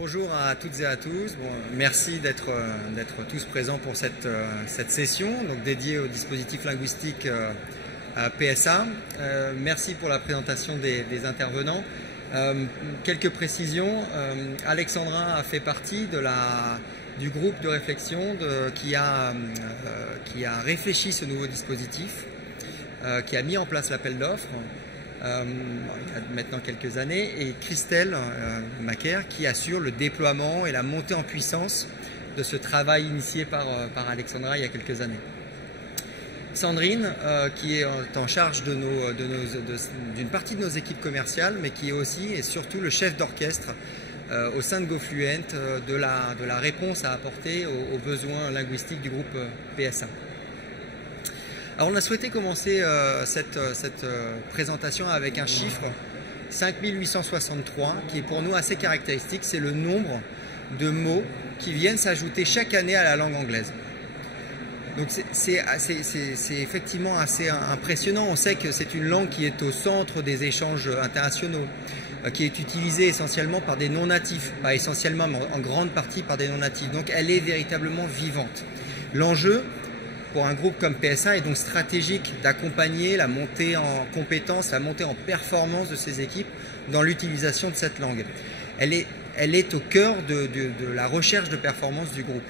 Bonjour à toutes et à tous. Merci d'être tous présents pour cette session donc dédiée au dispositif linguistique PSA. Merci pour la présentation des intervenants. Quelques précisions. Alexandra a fait partie du groupe de réflexion qui a réfléchi ce nouveau dispositif, qui a mis en place l'appel d'offres. Il y a maintenant quelques années, et Christelle Macaire qui assure le déploiement et la montée en puissance de ce travail initié par Alexandra il y a quelques années. Sandrine qui est en charge d'une partie de nos équipes commerciales, mais qui est aussi et surtout le chef d'orchestre au sein de GoFluent de la réponse à apporter aux besoins linguistiques du groupe PSA. Alors on a souhaité commencer cette présentation avec un chiffre 5863 qui est pour nous assez caractéristique. C'est le nombre de mots qui viennent s'ajouter chaque année à la langue anglaise. Donc c'est effectivement assez impressionnant. On sait que c'est une langue qui est au centre des échanges internationaux, qui est utilisée essentiellement par des non-natifs, pas essentiellement mais en grande partie par des non-natifs. Donc elle est véritablement vivante. L'enjeu pour un groupe comme PSA est donc stratégique d'accompagner la montée en compétences, la montée en performance de ces équipes dans l'utilisation de cette langue. Elle est au cœur de la recherche de performance du groupe.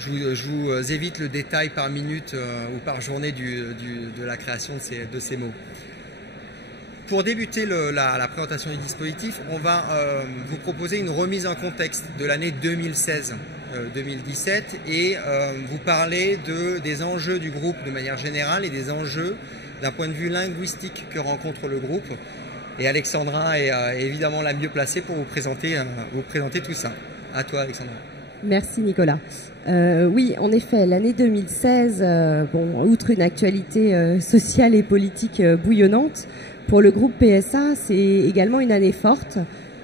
Je vous évite le détail par minute ou par journée de la création de ces mots. Pour débuter la présentation du dispositif, on va vous proposer une remise en contexte de l'année 2016-2017 et vous parler des enjeux du groupe de manière générale et des enjeux d'un point de vue linguistique que rencontre le groupe. Et Alexandra est évidemment la mieux placée pour vous présenter tout ça. À toi, Alexandra. Merci Nicolas. Oui, en effet, l'année 2016, outre une actualité sociale et politique bouillonnante, pour le groupe PSA, c'est également une année forte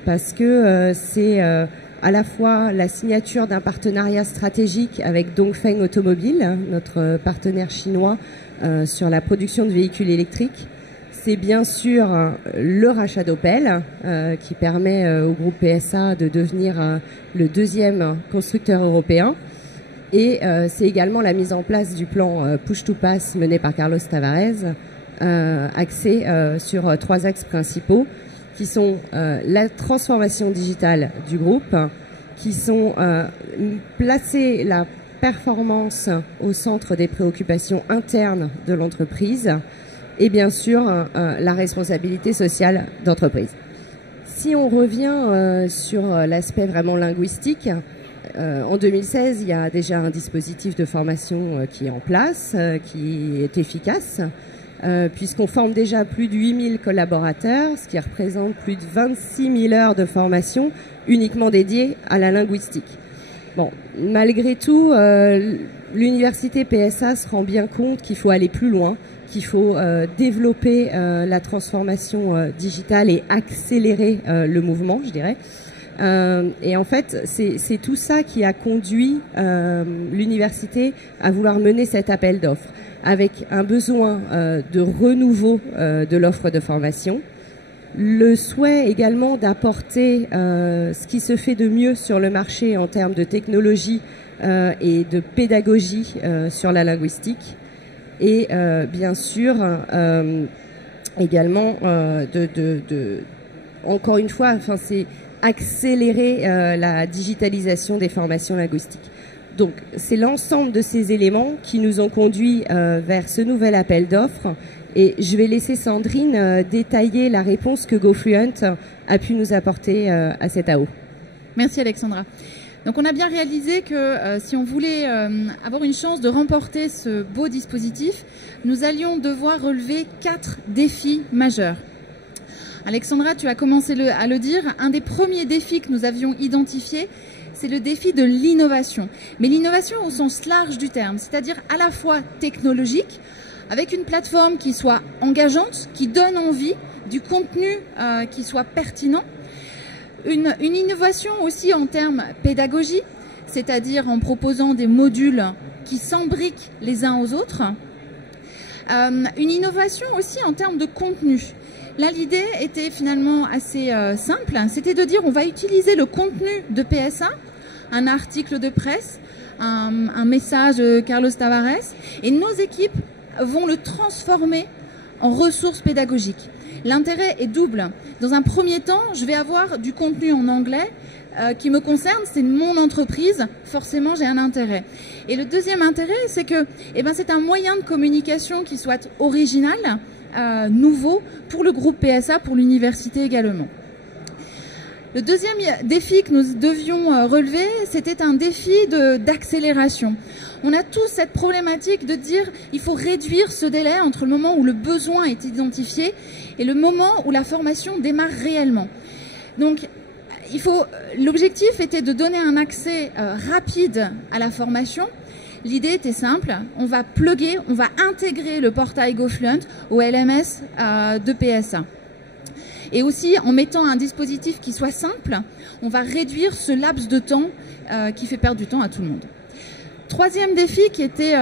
parce que c'est à la fois la signature d'un partenariat stratégique avec Dongfeng Automobile, notre partenaire chinois sur la production de véhicules électriques. C'est bien sûr le rachat d'Opel qui permet au groupe PSA de devenir le deuxième constructeur européen. Et c'est également la mise en place du plan Push to Pass mené par Carlos Tavares, axé sur trois axes principaux qui sont la transformation digitale du groupe, qui sont placer la performance au centre des préoccupations internes de l'entreprise et bien sûr la responsabilité sociale d'entreprise. Si on revient sur l'aspect vraiment linguistique, en 2016, il y a déjà un dispositif de formation qui est en place, qui est efficace, puisqu'on forme déjà plus de 8000 collaborateurs, ce qui représente plus de 26 000 heures de formation uniquement dédiées à la linguistique. Bon, malgré tout, l'université PSA se rend bien compte qu'il faut aller plus loin, qu'il faut développer la transformation digitale et accélérer le mouvement, je dirais. Et en fait, c'est tout ça qui a conduit l'université à vouloir mener cet appel d'offres, avec un besoin de renouveau de l'offre de formation, le souhait également d'apporter ce qui se fait de mieux sur le marché en termes de technologie et de pédagogie sur la linguistique, et bien sûr également encore une fois, enfin c'est accélérer la digitalisation des formations linguistiques. Donc c'est l'ensemble de ces éléments qui nous ont conduits vers ce nouvel appel d'offres, et je vais laisser Sandrine détailler la réponse que GoFluent a pu nous apporter à cet AO. Merci Alexandra. Donc on a bien réalisé que si on voulait avoir une chance de remporter ce beau dispositif, nous allions devoir relever 4 défis majeurs. Alexandra, tu as commencé à le dire, un des premiers défis que nous avions identifiés, c'est le défi de l'innovation. Mais l'innovation au sens large du terme, c'est-à-dire à la fois technologique, avec une plateforme qui soit engageante, qui donne envie, du contenu qui soit pertinent. Une innovation aussi en termes pédagogie, c'est-à-dire en proposant des modules qui s'embriquent les uns aux autres. Une innovation aussi en termes de contenu. Là, l'idée était finalement assez simple. C'était de dire on va utiliser le contenu de PSA, un article de presse, un message de Carlos Tavares, et nos équipes vont le transformer en ressources pédagogiques. L'intérêt est double. Dans un premier temps, je vais avoir du contenu en anglais qui me concerne, c'est mon entreprise, forcément j'ai un intérêt. Et le deuxième intérêt, c'est que c'est un moyen de communication qui soit original, nouveau pour le groupe PSA, pour l'université également. Le deuxième défi que nous devions relever, c'était un défi d'accélération. On a tous cette problématique de dire il faut réduire ce délai entre le moment où le besoin est identifié et le moment où la formation démarre réellement. Donc, l'objectif était de donner un accès rapide à la formation. L'idée était simple, on va intégrer le portail GoFluent au LMS de PSA. Et aussi, en mettant un dispositif qui soit simple, on va réduire ce laps de temps qui fait perdre du temps à tout le monde. Troisième défi qui était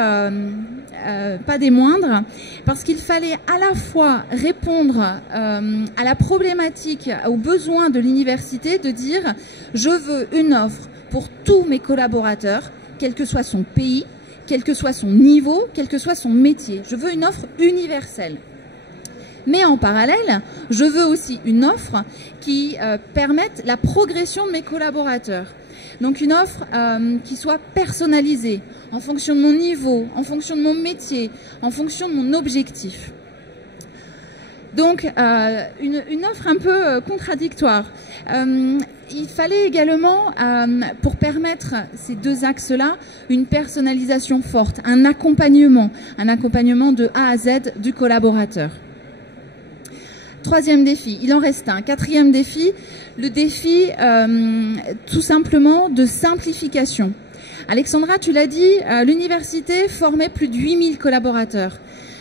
pas des moindres, parce qu'il fallait à la fois répondre à la problématique, aux besoins de l'université, de dire je veux une offre pour tous mes collaborateurs, quel que soit son pays, quel que soit son niveau, quel que soit son métier. Je veux une offre universelle. Mais en parallèle, je veux aussi une offre qui permette la progression de mes collaborateurs. Donc une offre qui soit personnalisée en fonction de mon niveau, en fonction de mon métier, en fonction de mon objectif. Donc une offre un peu contradictoire. Il fallait également, pour permettre ces deux axes-là, une personnalisation forte, un accompagnement de A à Z du collaborateur. Troisième défi, il en reste un. Quatrième défi, le défi tout simplement de simplification. Alexandra, tu l'as dit, l'université formait plus de 8000 collaborateurs.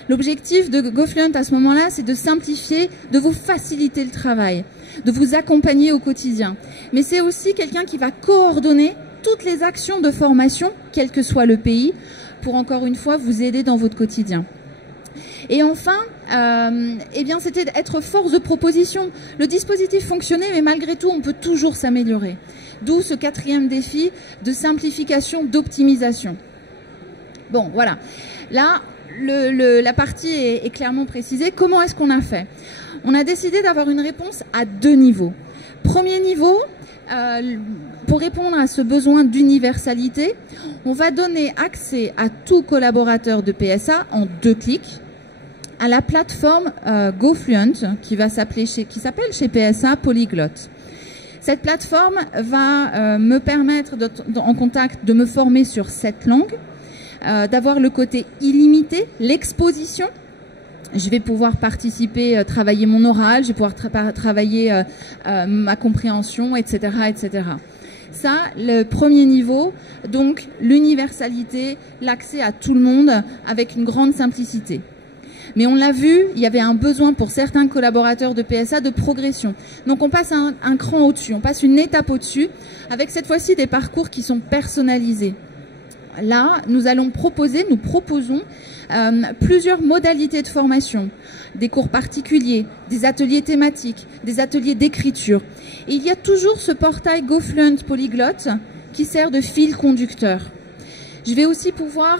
L'objectif de GoFluent à ce moment-là, c'est de simplifier, de vous faciliter le travail, de vous accompagner au quotidien. Mais c'est aussi quelqu'un qui va coordonner toutes les actions de formation, quel que soit le pays, pour encore une fois vous aider dans votre quotidien. Et enfin, c'était d'être force de proposition. Le dispositif fonctionnait, mais malgré tout, on peut toujours s'améliorer. D'où ce quatrième défi de simplification, d'optimisation. Bon, voilà. Là, la partie est clairement précisée. Comment est-ce qu'on a fait? On a décidé d'avoir une réponse à deux niveaux. Premier niveau, pour répondre à ce besoin d'universalité, on va donner accès à tout collaborateur de PSA en 2 clics à la plateforme GoFluent qui s'appelle chez PSA Polyglot. Cette plateforme va me permettre de me former sur 7 langues, d'avoir le côté illimité, l'exposition. Je vais pouvoir participer, travailler mon oral, je vais pouvoir travailler ma compréhension, etc., etc. Ça, le premier niveau, donc l'universalité, l'accès à tout le monde avec une grande simplicité. Mais on l'a vu, il y avait un besoin pour certains collaborateurs de PSA de progression. Donc on passe un cran au-dessus, on passe une étape au-dessus, avec cette fois-ci des parcours qui sont personnalisés. Là, nous proposons plusieurs modalités de formation, des cours particuliers, des ateliers thématiques, des ateliers d'écriture. Et il y a toujours ce portail GoFluent Polyglot qui sert de fil conducteur. Je vais aussi pouvoir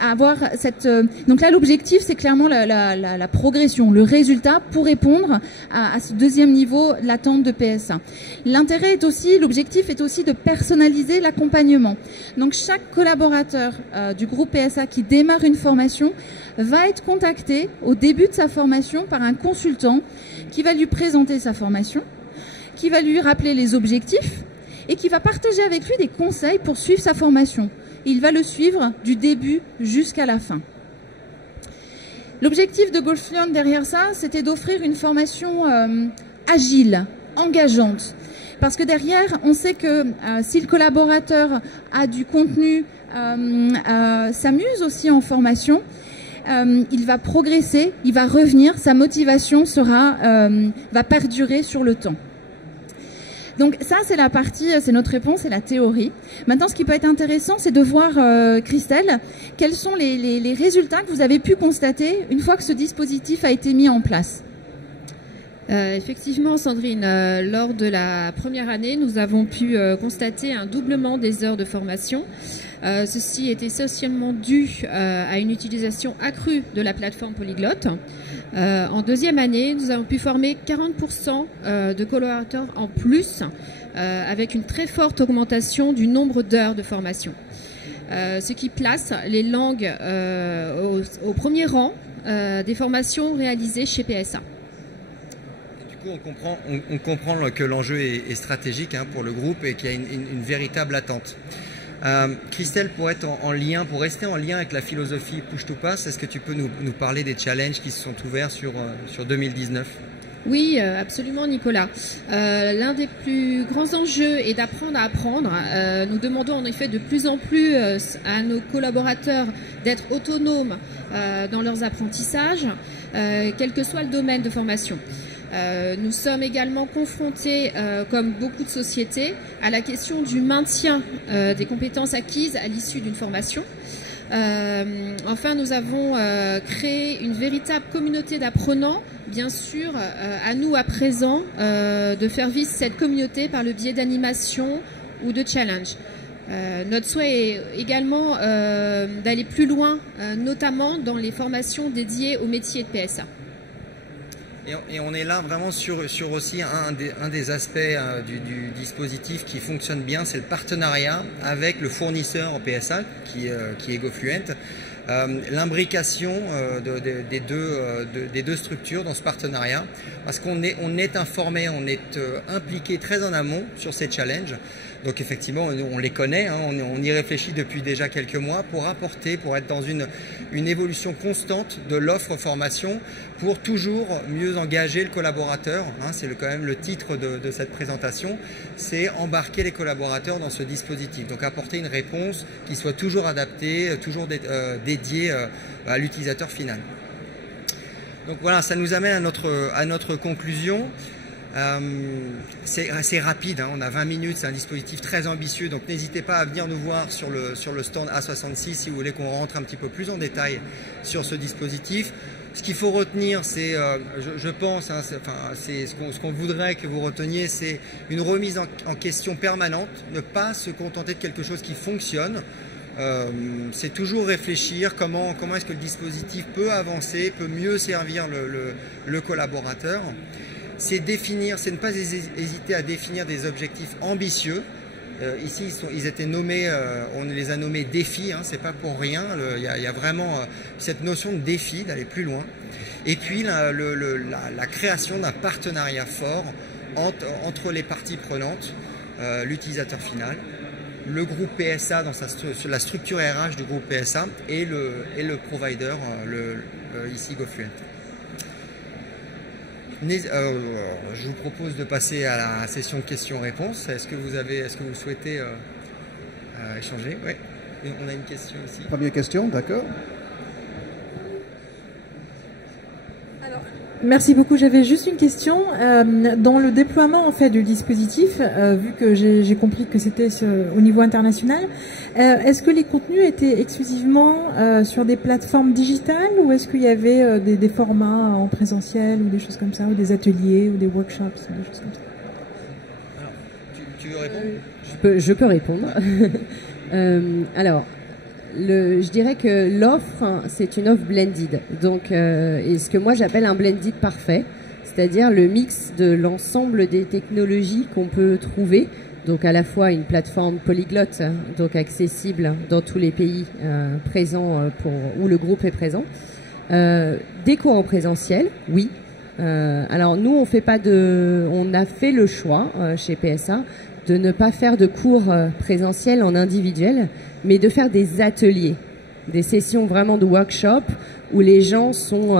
avoir cette... donc là, l'objectif, c'est clairement la progression, le résultat pour répondre à ce deuxième niveau, l'attente de PSA. L'objectif est aussi de personnaliser l'accompagnement. Donc, chaque collaborateur du groupe PSA qui démarre une formation va être contacté au début de sa formation par un consultant qui va lui présenter sa formation, qui va lui rappeler les objectifs et qui va partager avec lui des conseils pour suivre sa formation. Il va le suivre du début jusqu'à la fin. L'objectif de GoFluent derrière ça, c'était d'offrir une formation agile, engageante. Parce que derrière, on sait que si le collaborateur a du contenu, s'amuse aussi en formation, il va progresser, il va revenir, sa motivation va perdurer sur le temps. Donc ça, c'est la partie, c'est notre réponse, c'est la théorie. Maintenant, ce qui peut être intéressant, c'est de voir, Christelle, quels sont les résultats que vous avez pu constater une fois que ce dispositif a été mis en place. Effectivement, Sandrine, lors de la première année, nous avons pu constater un doublement des heures de formation. Ceci est essentiellement dû à une utilisation accrue de la plateforme polyglotte. En deuxième année, nous avons pu former 40% de collaborateurs en plus, avec une très forte augmentation du nombre d'heures de formation. Ce qui place les langues au premier rang des formations réalisées chez PSA. On comprend que l'enjeu est stratégique pour le groupe et qu'il y a une véritable attente. Christelle, pour rester en lien avec la philosophie Push to Pass, est-ce que tu peux nous parler des challenges qui se sont ouverts sur 2019 ? Oui, absolument, Nicolas. L'un des plus grands enjeux est d'apprendre à apprendre. Nous demandons en effet de plus en plus à nos collaborateurs d'être autonomes dans leurs apprentissages, quel que soit le domaine de formation. Nous sommes également confrontés, comme beaucoup de sociétés, à la question du maintien des compétences acquises à l'issue d'une formation. Enfin, nous avons créé une véritable communauté d'apprenants. Bien sûr, à nous à présent de faire vivre cette communauté par le biais d'animations ou de challenges. Notre souhait est également d'aller plus loin, notamment dans les formations dédiées au métier de PSA. Et on est là vraiment sur aussi un des aspects du dispositif qui fonctionne bien, c'est le partenariat avec le fournisseur en PSA qui est GoFluent. L'imbrication des deux structures dans ce partenariat, parce qu'on est informé, on est impliqué très en amont sur ces challenges. Donc effectivement, on les connaît, on y réfléchit depuis déjà quelques mois pour être dans une évolution constante de l'offre formation pour toujours mieux engager le collaborateur. C'est quand même le titre de cette présentation, c'est embarquer les collaborateurs dans ce dispositif. Donc apporter une réponse qui soit toujours adaptée, toujours dédiée à l'utilisateur final. Donc voilà, ça nous amène à notre conclusion. C'est rapide, on a 20 minutes, c'est un dispositif très ambitieux, donc n'hésitez pas à venir nous voir sur le stand A66 si vous voulez qu'on rentre un petit peu plus en détail sur ce dispositif. Ce qu'il faut retenir, c'est, je pense, c'est ce qu'on voudrait que vous reteniez, c'est une remise en question permanente, ne pas se contenter de quelque chose qui fonctionne. C'est toujours réfléchir comment est-ce que le dispositif peut avancer, peut mieux servir le collaborateur. C'est ne pas hésiter à définir des objectifs ambitieux. Ici, ils étaient nommés, on les a nommés défis, c'est pas pour rien. Il y a vraiment cette notion de défi, d'aller plus loin. Et puis la création d'un partenariat fort entre les parties prenantes, l'utilisateur final, le groupe PSA dans la structure RH du groupe PSA et le provider, ici GoFluent. Je vous propose de passer à la session de questions-réponses. Est-ce que vous souhaitez échanger? Oui, on a une question aussi. Première question, d'accord. Merci beaucoup. J'avais juste une question. Dans le déploiement en fait du dispositif, vu que j'ai compris que c'était au niveau international, est-ce que les contenus étaient exclusivement sur des plateformes digitales ou est-ce qu'il y avait des formats en présentiel ou des choses comme ça, ou des ateliers ou des workshops ou des choses comme ça? Alors, tu veux répondre? Je peux répondre. Alors, je dirais que l'offre, c'est une offre blended. Donc, et ce que moi j'appelle un blended parfait, c'est-à-dire le mix de l'ensemble des technologies qu'on peut trouver. Donc, à la fois une plateforme polyglotte, donc accessible dans tous les pays présents où le groupe est présent. Des cours en présentiel, oui. Alors, nous, on a fait le choix chez PSA de ne pas faire de cours présentiels en individuel, mais de faire des ateliers, des sessions vraiment de workshop où les gens sont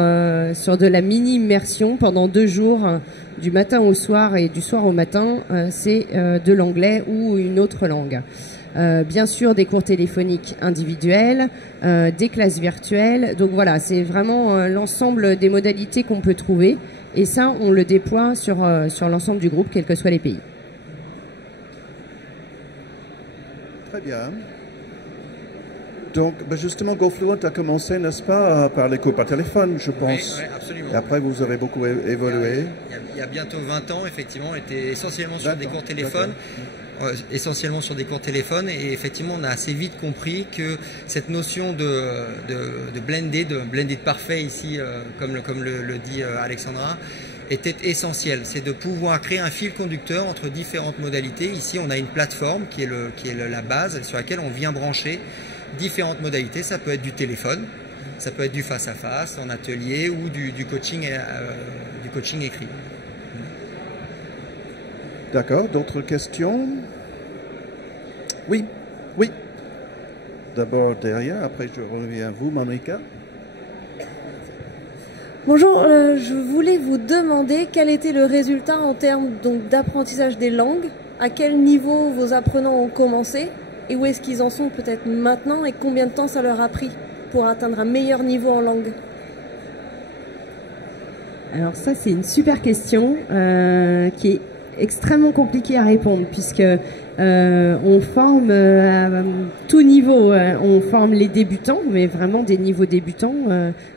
sur de la mini-immersion pendant 2 jours, du matin au soir et du soir au matin, c'est de l'anglais ou une autre langue. Bien sûr, des cours téléphoniques individuels, des classes virtuelles. Donc voilà, c'est vraiment l'ensemble des modalités qu'on peut trouver. Et ça, on le déploie sur l'ensemble du groupe, quels que soient les pays. Très bien. Donc, justement, GoFluent a commencé, n'est-ce pas, par les cours par téléphone, je pense. Oui, absolument. Et après, vous avez beaucoup évolué. Il y a bientôt 20 ans, effectivement, on était essentiellement sur des cours téléphone. Essentiellement sur des cours téléphone, et effectivement on a assez vite compris que cette notion de blended parfait ici, comme le dit Alexandra, était essentielle. C'est de pouvoir créer un fil conducteur entre différentes modalités. Ici on a une plateforme qui est la base sur laquelle on vient brancher différentes modalités. Ça peut être du téléphone, ça peut être du face-à-face, en atelier, ou du coaching écrit. D'accord, d'autres questions? Oui, oui. D'abord derrière, après je reviens à vous, Monica. Bonjour, je voulais vous demander quel était le résultat en termes d'apprentissage des langues, à quel niveau vos apprenants ont commencé, et où est-ce qu'ils en sont peut-être maintenant, et combien de temps ça leur a pris pour atteindre un meilleur niveau en langue. Alors ça, c'est une super question qui est extrêmement compliqué à répondre, puisque on forme à tout niveau. On forme les débutants, mais vraiment des niveaux débutants,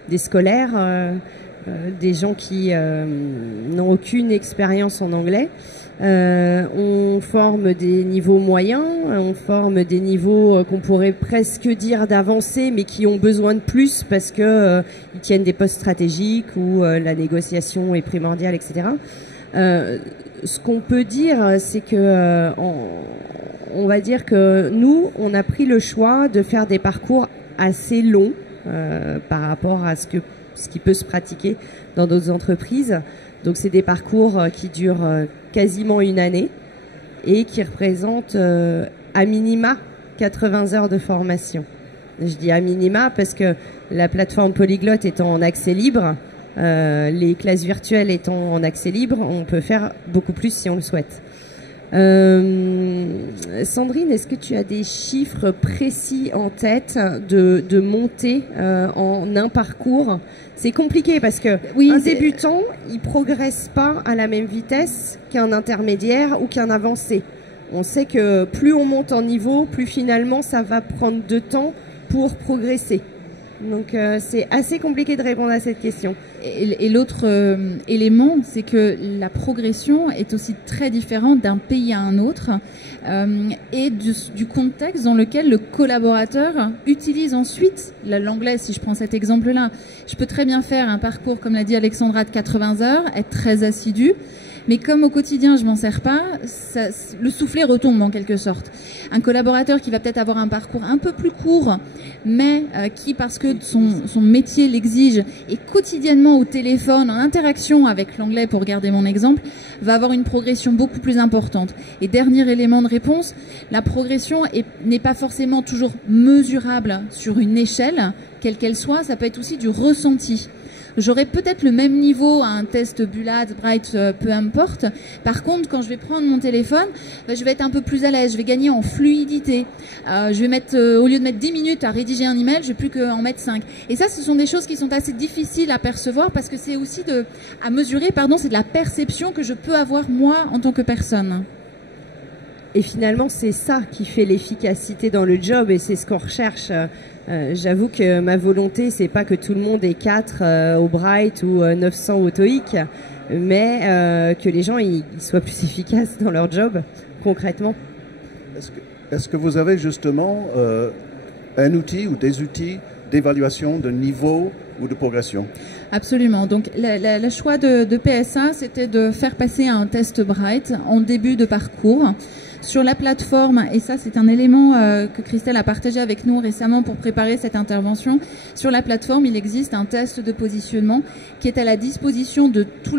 des scolaires, des gens qui n'ont aucune expérience en anglais. On forme des niveaux moyens, on forme des niveaux qu'on pourrait presque dire d'avancés, mais qui ont besoin de plus parce que ils tiennent des postes stratégiques où la négociation est primordiale, etc. Ce qu'on peut dire, c'est que on va dire que nous, on a pris le choix de faire des parcours assez longs par rapport à ce qui peut se pratiquer dans d'autres entreprises. Donc c'est des parcours qui durent quasiment une année et qui représentent à minima 80 heures de formation. Je dis à minima parce que la plateforme Polyglotte étant en accès libre, les classes virtuelles étant en accès libre, on peut faire beaucoup plus si on le souhaite. Sandrine, est-ce que tu as des chiffres précis en tête de montée en un parcours? C'est compliqué parce que un débutant, il progresse pas à la même vitesse qu'un intermédiaire ou qu'un avancé. On sait que plus on monte en niveau, plus finalement ça va prendre de temps pour progresser. Donc c'est assez compliqué de répondre à cette question. Et l'autre élément, c'est que la progression est aussi très différente d'un pays à un autre et du contexte dans lequel le collaborateur utilise ensuite l'anglais. Si je prends cet exemple-là, je peux très bien faire un parcours, comme l'a dit Alexandra, de 80 heures, être très assidu. Mais comme au quotidien, je m'en sers pas, le soufflet retombe en quelque sorte. Un collaborateur qui va peut-être avoir un parcours un peu plus court, mais qui, parce que son métier l'exige, et quotidiennement au téléphone, en interaction avec l'anglais, pour garder mon exemple, va avoir une progression beaucoup plus importante. Et dernier élément de réponse, la progression n'est pas forcément toujours mesurable sur une échelle, quelle qu'elle soit, ça peut être aussi du ressenti. J'aurai peut-être le même niveau à un test Bullard, Bright, peu importe. Par contre, quand je vais prendre mon téléphone, je vais être un peu plus à l'aise, je vais gagner en fluidité. Je vais mettre, au lieu de mettre 10 minutes à rédiger un email, je vais plus qu'en mettre 5. Et ça, ce sont des choses qui sont assez difficiles à percevoir parce que c'est aussi à mesurer, c'est de la perception que je peux avoir moi en tant que personne. Et finalement, c'est ça qui fait l'efficacité dans le job et c'est ce qu'on recherche. J'avoue que ma volonté, c'est pas que tout le monde ait 4 au Bright ou 900 au TOEIC, mais que les gens ils soient plus efficaces dans leur job, concrètement. Est-ce que vous avez justement un outil ou des outils d'évaluation de niveau ou de progression? Absolument. Donc, le choix de PSA, c'était de faire passer un test Bright en début de parcours. Sur la plateforme, et ça c'est un élément que Christelle a partagé avec nous récemment pour préparer cette intervention, sur la plateforme il existe un test de positionnement qui est à la disposition de tout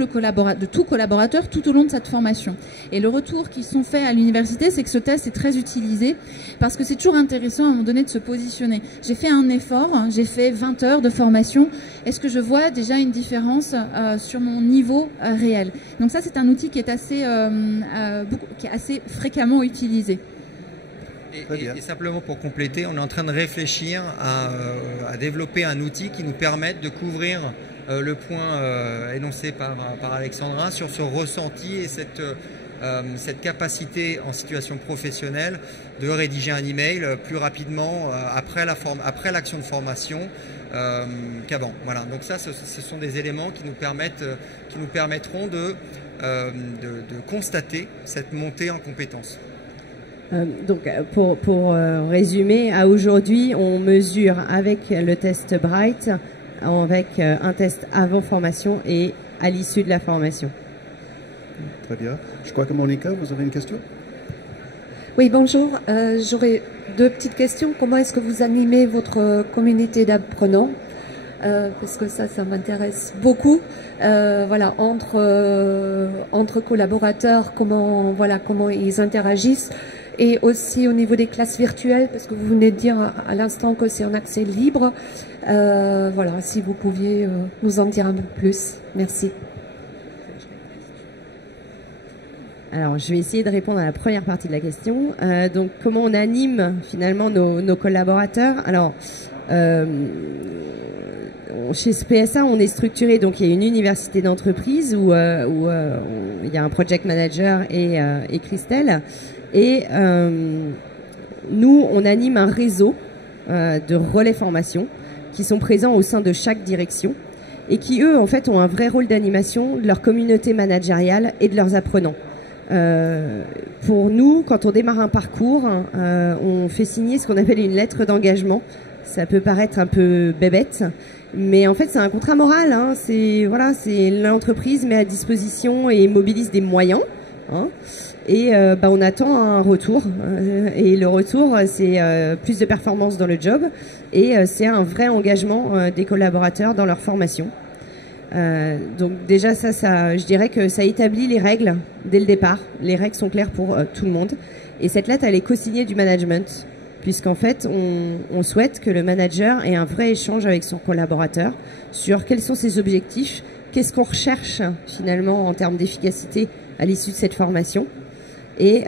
collaborateur tout au long de cette formation. Et le retour qui sont faits à l'université, c'est que ce test est très utilisé parce que c'est toujours intéressant à un moment donné de se positionner. J'ai fait un effort, j'ai fait 20 heures de formation, est-ce que je vois déjà une différence sur mon niveau réel? Donc ça c'est un outil qui est assez fréquemment utilisé. Et simplement pour compléter, on est en train de réfléchir à développer un outil qui nous permette de couvrir le point énoncé par Alexandra sur ce ressenti et cette capacité en situation professionnelle de rédiger un email plus rapidement après l'action de formation qu'avant. Voilà. Donc ça, ce sont des éléments qui nous permettront de constater cette montée en compétences. Donc pour résumer, à aujourd'hui, on mesure avec le test Bright, avec un test avant formation et à l'issue de la formation. Très bien. Je crois que Monica, vous avez une question? Oui, bonjour. J'aurais deux petites questions. Comment est-ce que vous animez votre communauté d'apprenants? Parce que ça m'intéresse beaucoup. Voilà, entre collaborateurs, comment ils interagissent, et aussi au niveau des classes virtuelles, parce que vous venez de dire à l'instant que c'est en accès libre. Voilà, si vous pouviez nous en dire un peu plus. Merci. Alors, je vais essayer de répondre à la première partie de la question. Donc, comment on anime finalement nos collaborateurs? Alors, chez PSA, on est structuré, donc il y a une université d'entreprise où il y a un project manager et Christelle. Et nous, on anime un réseau de relais formation qui sont présents au sein de chaque direction et qui, eux, en fait, ont un vrai rôle d'animation de leur communauté managériale et de leurs apprenants. Pour nous, quand on démarre un parcours, on fait signer ce qu'on appelle une lettre d'engagement. Ça peut paraître un peu bébête, mais en fait, c'est un contrat moral. Hein. C'est l'entreprise met à disposition et mobilise des moyens. Hein. Et on attend un retour. Et le retour, c'est plus de performance dans le job. Et c'est un vrai engagement des collaborateurs dans leur formation. Donc déjà, je dirais que ça établit les règles dès le départ. Les règles sont claires pour tout le monde. Et cette lettre, elle est co-signée du management. Puisqu'en fait, on souhaite que le manager ait un vrai échange avec son collaborateur sur quels sont ses objectifs, qu'est-ce qu'on recherche finalement en termes d'efficacité à l'issue de cette formation. Et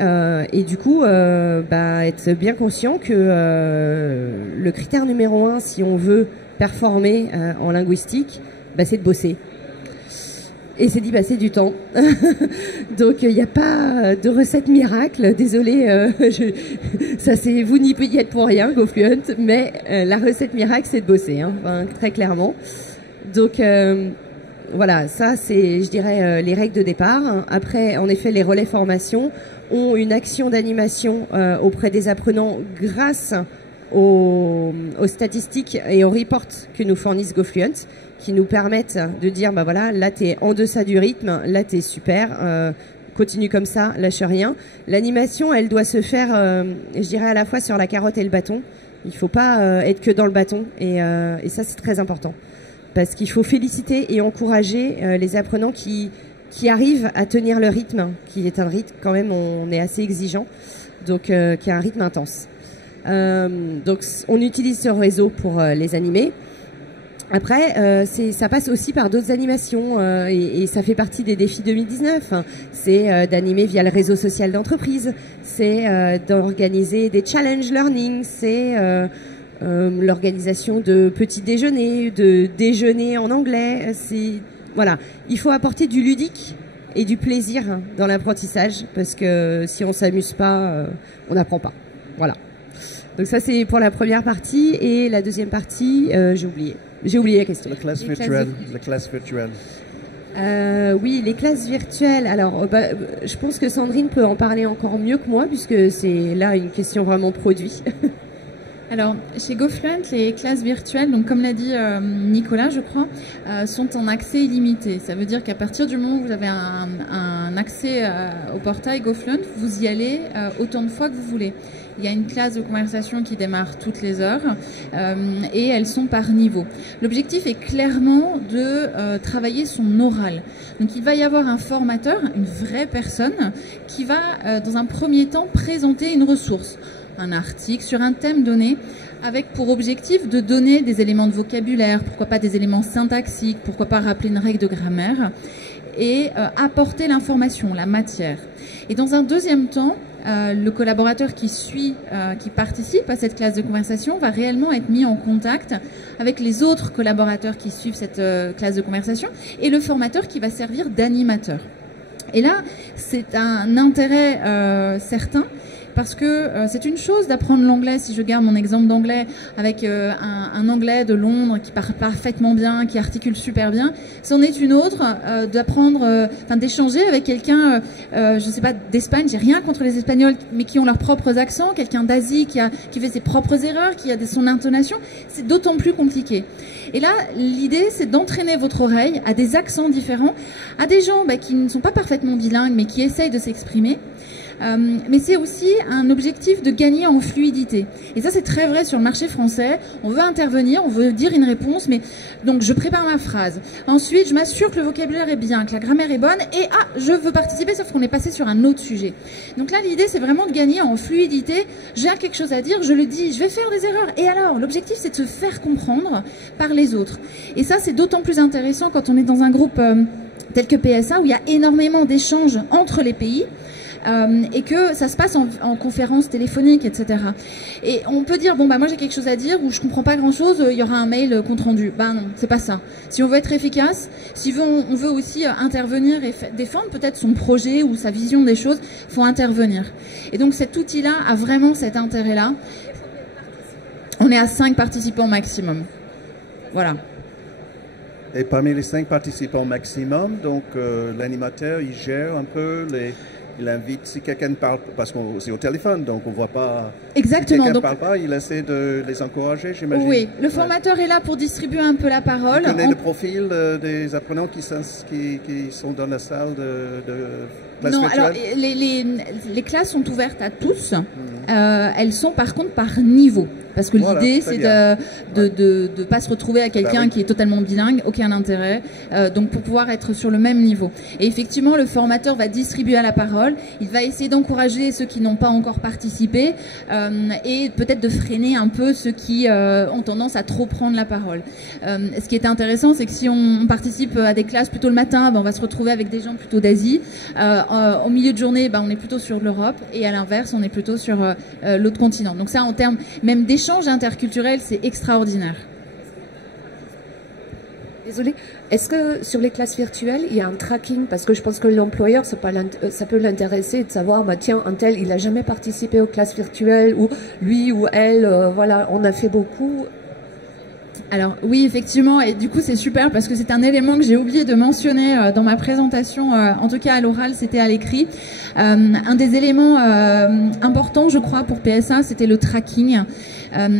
du coup, être bien conscient que le critère numéro 1, si on veut performer en linguistique, c'est de bosser. Et c'est d'y passer du temps. Donc, il n'y a pas de recette miracle. Désolée, vous n'y y êtes pour rien, GoFluent, mais la recette miracle, c'est de bosser, hein, très clairement. Donc, voilà, ça, c'est, je dirais, les règles de départ. Après, en effet, les relais formation ont une action d'animation auprès des apprenants grâce aux statistiques et aux reports que nous fournissent GoFluent, qui nous permettent de dire, voilà, là, t'es en deçà du rythme, là, t'es super, continue comme ça, lâche rien. L'animation, elle doit se faire, je dirais, à la fois sur la carotte et le bâton. Il faut pas être que dans le bâton, et ça, c'est très important. Parce qu'il faut féliciter et encourager les apprenants qui arrivent à tenir le rythme, qui est un rythme, quand même, on est assez exigeant, donc qui a un rythme intense. Donc, on utilise ce réseau pour les animer. Après, ça passe aussi par d'autres animations et ça fait partie des défis 2019. C'est d'animer via le réseau social d'entreprise, c'est d'organiser des challenge learning, c'est l'organisation de petits déjeuners, de déjeuners en anglais. Voilà, il faut apporter du ludique et du plaisir dans l'apprentissage parce que si on s'amuse pas, on n'apprend pas. Voilà. Donc ça c'est pour la première partie et la deuxième partie, j'ai oublié la question. La classe virtuelle. Oui, les classes virtuelles. Alors, je pense que Sandrine peut en parler encore mieux que moi puisque c'est là une question vraiment produit. Alors, chez GoFluent, les classes virtuelles, donc comme l'a dit Nicolas, je crois, sont en accès illimité. Ça veut dire qu'à partir du moment où vous avez un accès au portail GoFluent, vous y allez autant de fois que vous voulez. Il y a une classe de conversation qui démarre toutes les heures et elles sont par niveau. L'objectif est clairement de travailler son oral. Donc, il va y avoir un formateur, une vraie personne, qui va, dans un premier temps, présenter une ressource. Un article sur un thème donné avec pour objectif de donner des éléments de vocabulaire, pourquoi pas des éléments syntaxiques, pourquoi pas rappeler une règle de grammaire et apporter l'information, la matière. Et dans un deuxième temps, le collaborateur qui participe à cette classe de conversation va réellement être mis en contact avec les autres collaborateurs qui suivent cette classe de conversation et le formateur qui va servir d'animateur. Et là, c'est un intérêt certain, parce que c'est une chose d'apprendre l'anglais, si je garde mon exemple d'anglais, avec un anglais de Londres qui parle parfaitement bien, qui articule super bien. C'en est une autre d'apprendre, d'échanger avec quelqu'un, je sais pas, d'Espagne. J'ai rien contre les Espagnols, mais qui ont leurs propres accents, quelqu'un d'Asie qui fait ses propres erreurs, qui a son intonation. C'est d'autant plus compliqué. Et là, l'idée, c'est d'entraîner votre oreille à des accents différents, à des gens qui ne sont pas parfaitement bilingues, mais qui essayent de s'exprimer. Mais c'est aussi un objectif de gagner en fluidité. Et ça, c'est très vrai sur le marché français. On veut intervenir, on veut dire une réponse, mais donc je prépare ma phrase. Ensuite, je m'assure que le vocabulaire est bien, que la grammaire est bonne, et je veux participer, sauf qu'on est passé sur un autre sujet. Donc là, l'idée, c'est vraiment de gagner en fluidité. J'ai quelque chose à dire, je le dis, je vais faire des erreurs. Et alors, l'objectif, c'est de se faire comprendre par les autres. Et ça, c'est d'autant plus intéressant quand on est dans un groupe tel que PSA, où il y a énormément d'échanges entre les pays. Et que ça se passe en conférence téléphonique, etc. Et on peut dire, bon, moi j'ai quelque chose à dire, ou je comprends pas grand chose, il y aura un mail compte rendu. Non, c'est pas ça. Si on veut être efficace, si on veut aussi intervenir et défendre peut-être son projet ou sa vision des choses, faut intervenir. Et donc cet outil-là a vraiment cet intérêt-là. On est à 5 participants maximum. Voilà. Et parmi les 5 participants maximum, donc l'animateur, il gère un peu il invite, si quelqu'un parle, parce que c'est au téléphone, donc on ne voit pas. Exactement. Si quelqu'un ne parle pas, il essaie de les encourager, j'imagine. Oui, le formateur est là pour distribuer un peu la parole. Vous connaissez le profil des apprenants qui sont dans la salle de classe non, virtuelle? Alors les classes sont ouvertes à tous. Elles sont par contre par niveau. Parce que l'idée, c'est de pas se retrouver à quelqu'un qui est totalement bilingue, aucun intérêt. Donc pour pouvoir être sur le même niveau. Et effectivement, le formateur va distribuer la parole. Il va essayer d'encourager ceux qui n'ont pas encore participé et peut-être de freiner un peu ceux qui ont tendance à trop prendre la parole. Ce qui est intéressant, c'est que si on participe à des classes plutôt le matin, on va se retrouver avec des gens plutôt d'Asie. Au milieu de journée, on est plutôt sur l'Europe. Et à l'inverse, on est plutôt sur l'autre continent. Donc ça, en termes même d'échange interculturel, c'est extraordinaire. Désolée, est-ce que sur les classes virtuelles, il y a un tracking? Parce que je pense que l'employeur, ça peut l'intéresser de savoir, tiens, un tel, il n'a jamais participé aux classes virtuelles, ou lui ou elle, voilà, on a fait beaucoup. Alors oui, effectivement, et du coup c'est super parce que c'est un élément que j'ai oublié de mentionner dans ma présentation, en tout cas à l'oral, c'était à l'écrit. Un des éléments importants, je crois, pour PSA, c'était le tracking,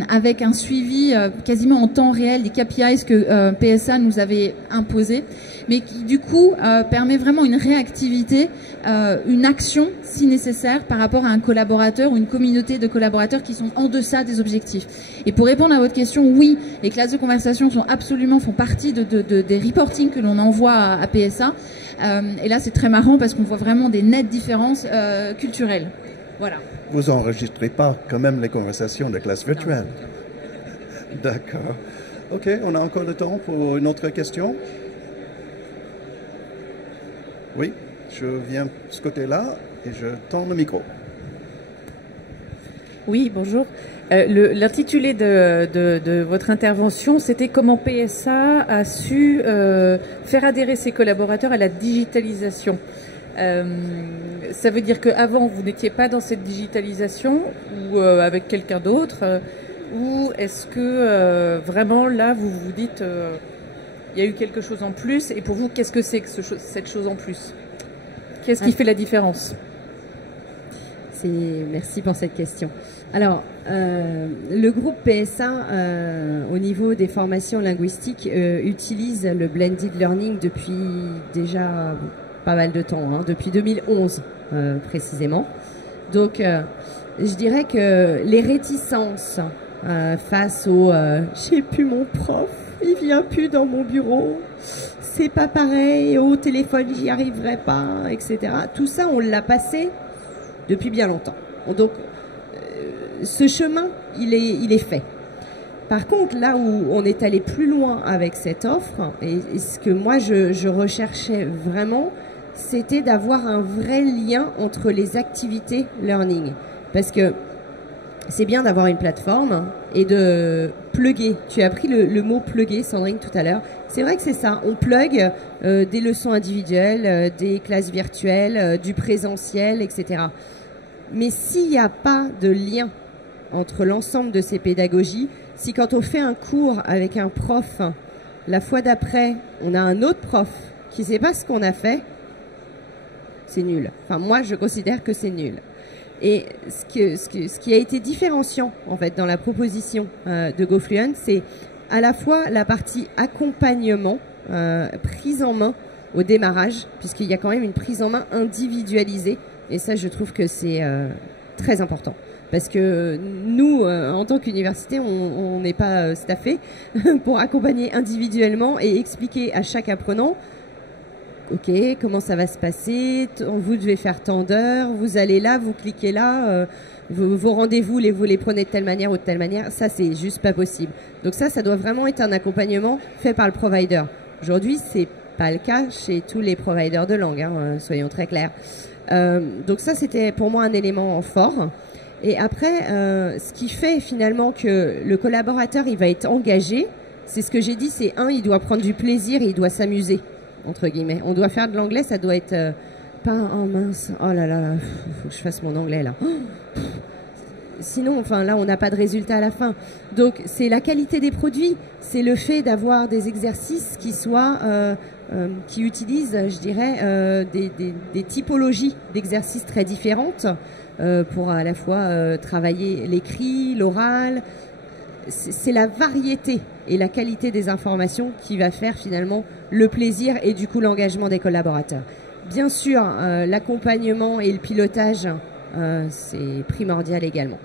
avec un suivi quasiment en temps réel des KPIs que PSA nous avait imposés, mais qui du coup permet vraiment une réactivité, une action si nécessaire par rapport à un collaborateur ou une communauté de collaborateurs qui sont en deçà des objectifs. Et pour répondre à votre question, oui, les classes de conversation font partie des reportings que l'on envoie à PSA. Et là, c'est très marrant parce qu'on voit vraiment des nettes différences culturelles. Voilà. Vous n'enregistrez pas quand même les conversations de classe virtuelle? D'accord. OK, on a encore le temps pour une autre question. Oui, je viens de ce côté-là et je tends le micro. Oui, bonjour. L'intitulé de votre intervention, c'était comment PSA a su faire adhérer ses collaborateurs à la digitalisation. Ça veut dire qu'avant, vous n'étiez pas dans cette digitalisation ou avec quelqu'un d'autre ou est-ce que vraiment là, vous vous dites il y a eu quelque chose en plus et pour vous, qu'est-ce que c'est que cette chose en plus? Qu'est-ce qui fait la différence? Merci pour cette question. Alors, le groupe PSA, au niveau des formations linguistiques, utilise le blended learning depuis déjà pas mal de temps, depuis 2011 précisément. Donc, je dirais que les réticences face au j'ai plus mon prof, il vient plus dans mon bureau, c'est pas pareil, au téléphone j'y arriverai pas, etc. Tout ça, on l'a passé depuis bien longtemps. Donc, ce chemin, il est fait. Par contre, là où on est allé plus loin avec cette offre, et ce que moi je recherchais vraiment, c'était d'avoir un vrai lien entre les activités learning. Parce que c'est bien d'avoir une plateforme et de plugger. Tu as pris le mot plugger, Sandrine, tout à l'heure. C'est vrai que c'est ça. On plug des leçons individuelles, des classes virtuelles, du présentiel, etc. Mais s'il n'y a pas de lien entre l'ensemble de ces pédagogies, si quand on fait un cours avec un prof, la fois d'après, on a un autre prof qui ne sait pas ce qu'on a fait, c'est nul. Enfin, moi, je considère que c'est nul. Et ce qui a été différenciant, en fait, dans la proposition de GoFluent, c'est à la fois la partie accompagnement, prise en main au démarrage, puisqu'il y a quand même une prise en main individualisée. Et ça, je trouve que c'est très important. Parce que nous, en tant qu'université, on n'est pas staffé pour accompagner individuellement et expliquer à chaque apprenant ok, comment ça va se passer, vous devez faire tant d'heures, vous allez là, vous cliquez là, vos rendez-vous, vous les prenez de telle manière ou de telle manière, ça c'est juste pas possible. Donc ça doit vraiment être un accompagnement fait par le provider. Aujourd'hui, c'est pas le cas chez tous les providers de langue, hein, soyons très clairs. Donc ça, c'était pour moi un élément fort. Et après, ce qui fait finalement que le collaborateur, il va être engagé, c'est ce que j'ai dit, c'est il doit prendre du plaisir et il doit s'amuser. Entre guillemets. On doit faire de l'anglais, ça doit être pas oh mince, oh là là, faut que je fasse mon anglais là. Sinon, enfin là, on n'a pas de résultat à la fin. Donc, c'est la qualité des produits, c'est le fait d'avoir des exercices qui soient, qui utilisent, je dirais, des typologies d'exercices très différentes pour à la fois travailler l'écrit, l'oral. C'est la variété et la qualité des informations qui va faire finalement le plaisir et du coup l'engagement des collaborateurs. Bien sûr, l'accompagnement et le pilotage, c'est primordial également.